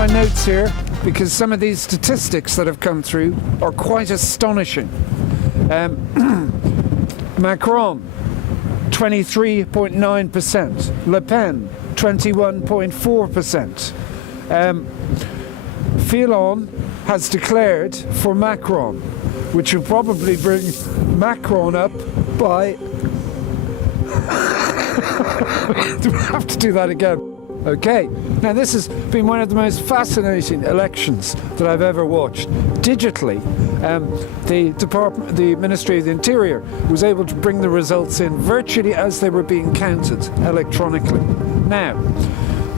my notes here because some of these statistics that have come through are quite astonishing. Macron, 23.9%. Le Pen, 21.4%. Fillon has declared for Macron, which will probably bring Macron up by... Do we have to do that again? Okay, now this has been one of the most fascinating elections that I've ever watched. Digitally, the Ministry of the Interior was able to bring the results in virtually as they were being counted electronically. Now,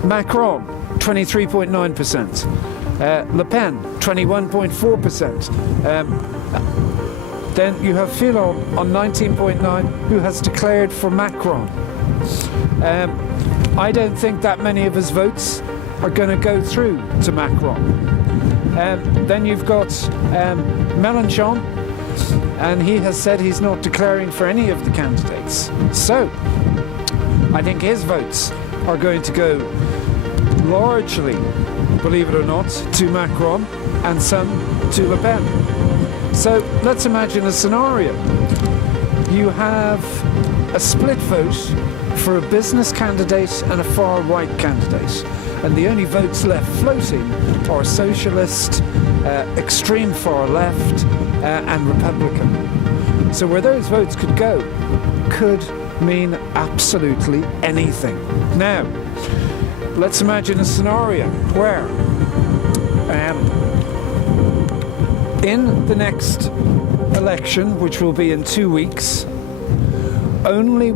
Macron, 23.9%. Le Pen, 21.4%. Then you have Fillon on 19.9%, who has declared for Macron. I don't think that many of his votes are going to go through to Macron. Then you've got Mélenchon, and he has said he's not declaring for any of the candidates. So, I think his votes are going to go largely, believe it or not, to Macron and some to Le Pen. So let's imagine a scenario. You have a split vote for a business candidate and a far-right candidate. And the only votes left floating are socialist, extreme far left, and Republican. So where those votes could go could mean absolutely anything. Now, let's imagine a scenario where in the next election, which will be in 2 weeks, only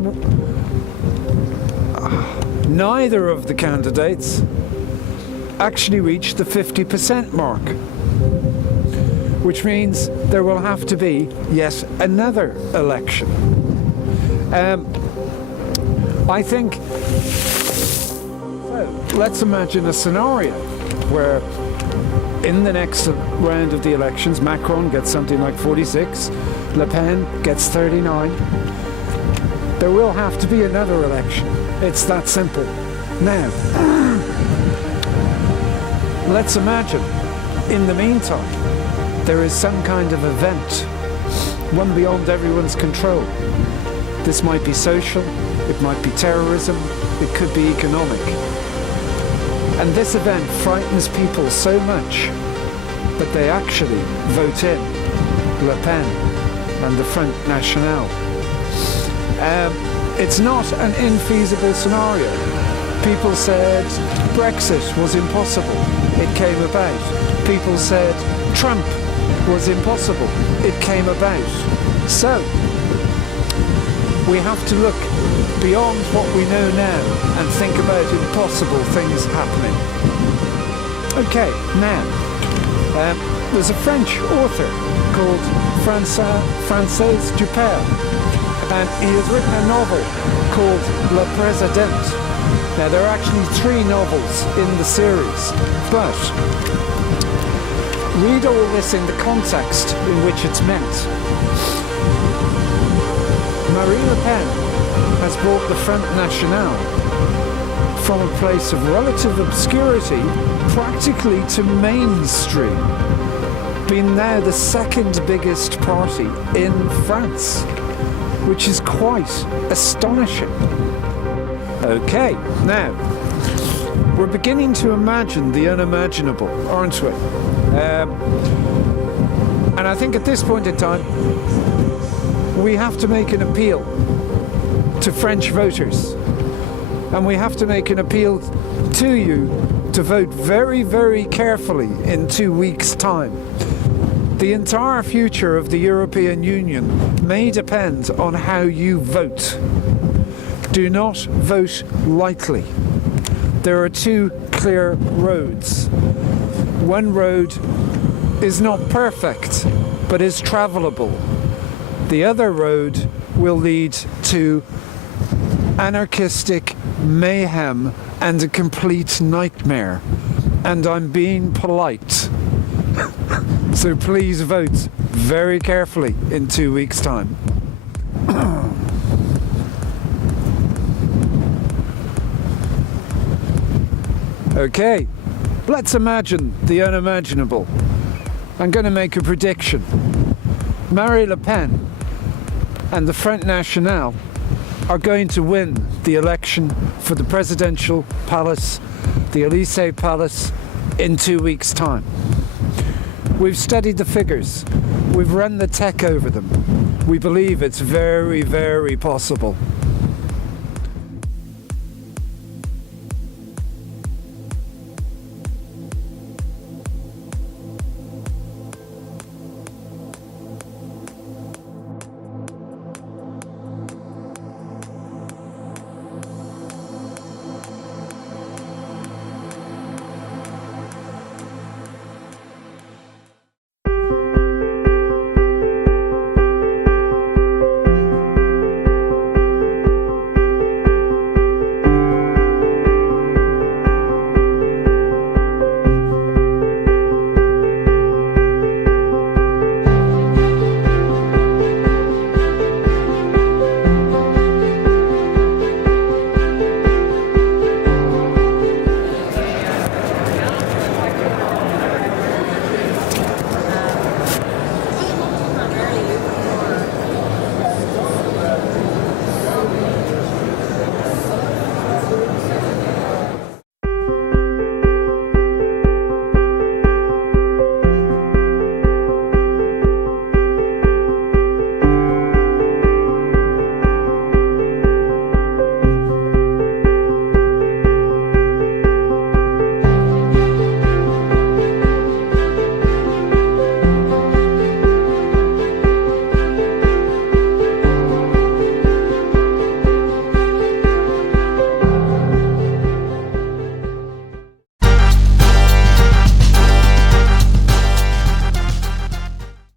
neither of the candidates actually reach the 50% mark, which means there will have to be yet another election. I think, so let's imagine a scenario where in the next round of the elections, Macron gets something like 46, Le Pen gets 39. There will have to be another election. It's that simple. Now, let's imagine, in the meantime, there is some kind of event, one beyond everyone's control. This might be social, it might be terrorism, it could be economic. And this event frightens people so much that they actually vote in Le Pen and the Front National. It's not an infeasible scenario. People said Brexit was impossible. It came about. People said Trump was impossible. It came about. So, we have to look beyond what we know now and think about impossible things happening. Okay, now, there's a French author called Francis Dupert, and he has written a novel called Le Président. Now, there are actually 3 novels in the series, but read all this in the context in which it's meant. Marine Le Pen has brought the Front National from a place of relative obscurity practically to mainstream, being now the second biggest party in France, which is quite astonishing. Okay, now, we're beginning to imagine the unimaginable, aren't we? And I think at this point in time, we have to make an appeal to French voters. And we have to make an appeal to you to vote very, very carefully in 2 weeks' time. The entire future of the European Union may depend on how you vote. Do not vote lightly. There are 2 clear roads. One road is not perfect, but is travelable. The other road will lead to anarchistic mayhem and a complete nightmare. And I'm being polite. So please vote very carefully in 2 weeks' time. Okay, Let's imagine the unimaginable. I'm going to make a prediction. Marine Le Pen and the Front National are going to win the election for the presidential palace, the Elysee Palace, in 2 weeks' time. We've studied the figures. We've run the tech over them. We believe it's very, very possible.